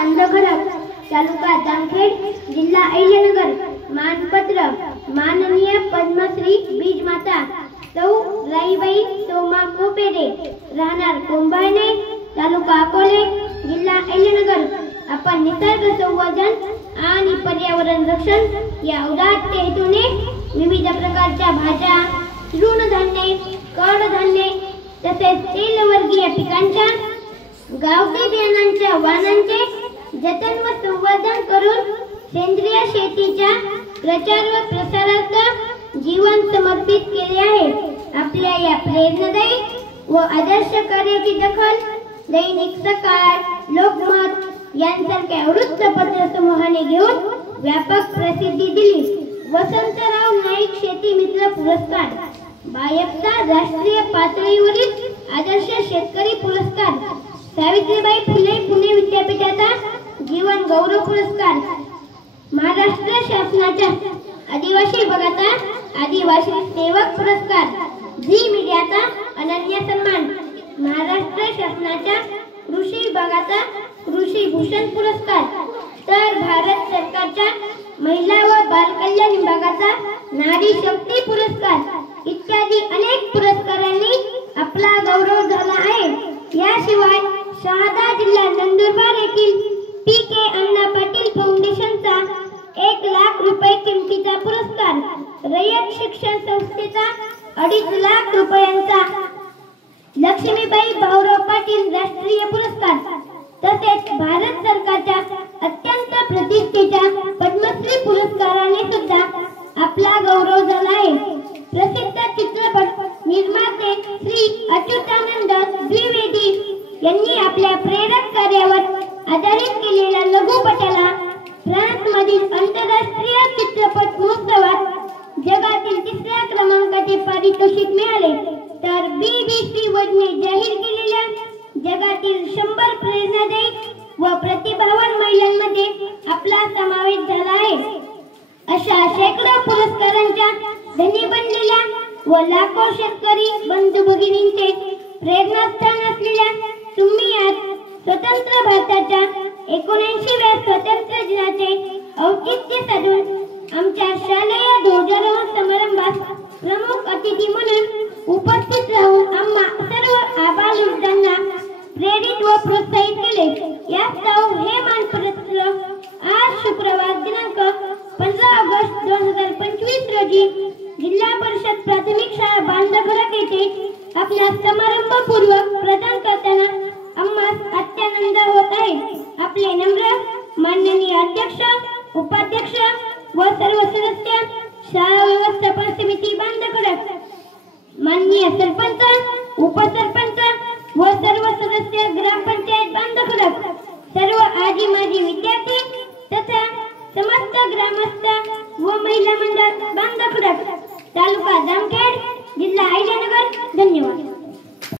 बांधखडक, तालुका जामखेड, जिल्हा अहिल्यानगर, मानपत्र माननीय पद्मश्री बीजमाता सौ राईबाई सोमा कोपेरे, राहणार कोंबाणे, तालुका अकोले, जिल्हा अहिल्यानगर. आपण निसर्ग संवर्धन आणि पर्यावरण रक्षण या उदात्त हेतूने विविध प्रकारच्या भाज्या, तृणधान्ये, कडधान्ये तसेच तेलवर्गीय पिकांच्या, गावठी बियाणांच्या वाणांचे जतन व संवर्धन करून सेंद्रिय शेतीच्या प्रचार व प्रसारार्थ जीवन समर्पित केले आहे. आपल्या या प्रेरणादायी व आदर्श कार्याची दखल दैनिक सकाळ, लोकमत यांसारख्या वृत्तपत्र समूहाने घेऊन व्यापक प्रसिद्धी दिली. वसंतराव नाईक शेती मित्र पुरस्कार, बायप्पा राष्ट्रीय पातळीवरील आदर्श शेतकरी पुरस्कार, सावित्रीबाई फुले पुणे विद्यापीठाचा जीवन गौरव पुरस्कार, महाराष्ट्र शासनाच्या आदिवासी विभागाचा आदिवासी सेवक पुरस्कार, झी मीडियाचा अनन्य सन्मान, महाराष्ट्र शासनाच्या कृषी विभागाचा कृषी भूषण पुरस्कार, तर भारत सरकारच्या महिला व बाल कल्याण विभागाचा नारी शक्ती पुरस्कार इत्यादी अनेक पुरस्कारांनी आपला गौरव झाला आहे. याशिवाय शहादा जिल्हा नंदुरबार येथील पी.के. अण्णा पाटील फाउंडेशनचा 1 लाख रुपये किमतीचा पुरस्कार, रयत शिक्षण संस्थेचा 2.5 लाख रुपयांचा लक्ष्मीबाई भाऊराव पाटील राष्ट्रीय पुरस्कार तसेच भारत सरकारच्या अत्यंत प्रतिष्ठेच्या पद्मश्री पुरस्काराने सुद्धा आपला गौरव झाला आहे. प्रसिद्ध चित्रपट निर्माते श्री अच्युतानंद द्विवेदी यांनी आपल्या प्रेरक कार्यावर आधारित केलेल्या लघुपटाला फ्रान्समधील आंतरराष्ट्रीय चित्रपट महोत्सवात जगातील 3ऱ्या क्रमांकाचे पारितोषिक मिळाले. तर BBC वर्ल्डने जाहीर केलेल्या जगातील 100 प्रेरणादायी व प्रतिभावान महिलांमध्ये आपला समावेश झाला आहे. अशा शेकडो पुरस्कारांच्या धनी बनलेल्या व लाखो शेतकरी बंधू भगिनींचे प्रेरणास्थान असलेल्या तुम्ही आज स्वतंत्र भारताच्या 79व्या स्वातंत्र्य दिनाचे औचित्य साधून आमच्या शालेय ध्वजारोहण समारंभास प्रमुख अतिथी म्हणून उपस्थित राहून आम्हा सर्व आबालवृद्धांना प्रेरित व प्रोत्साहित केले. यास्तव हे मानपत्र आज शुक्रवार दिनांक 15 ऑगस्ट 2025 रोजी जिल्हा परिषद प्राथमिक शाळा बांधखडक येथे आपल्या समारंभपूर्वक प्रदान करताना आम्हास अत्यानंद होत आहे. आपले नम्र माननीय अध्यक्ष, उपाध्यक्ष व सर्व सदस्य, शाळा व्यवस्थापन समिती बांधखडक, माननीय सरपंच, उपसरपंच व सर्व सदस्य, ग्रामपंचायत बांधखडक, सर्व आजी माजी विद्यार्थी तथा समस्त ग्रामस्थ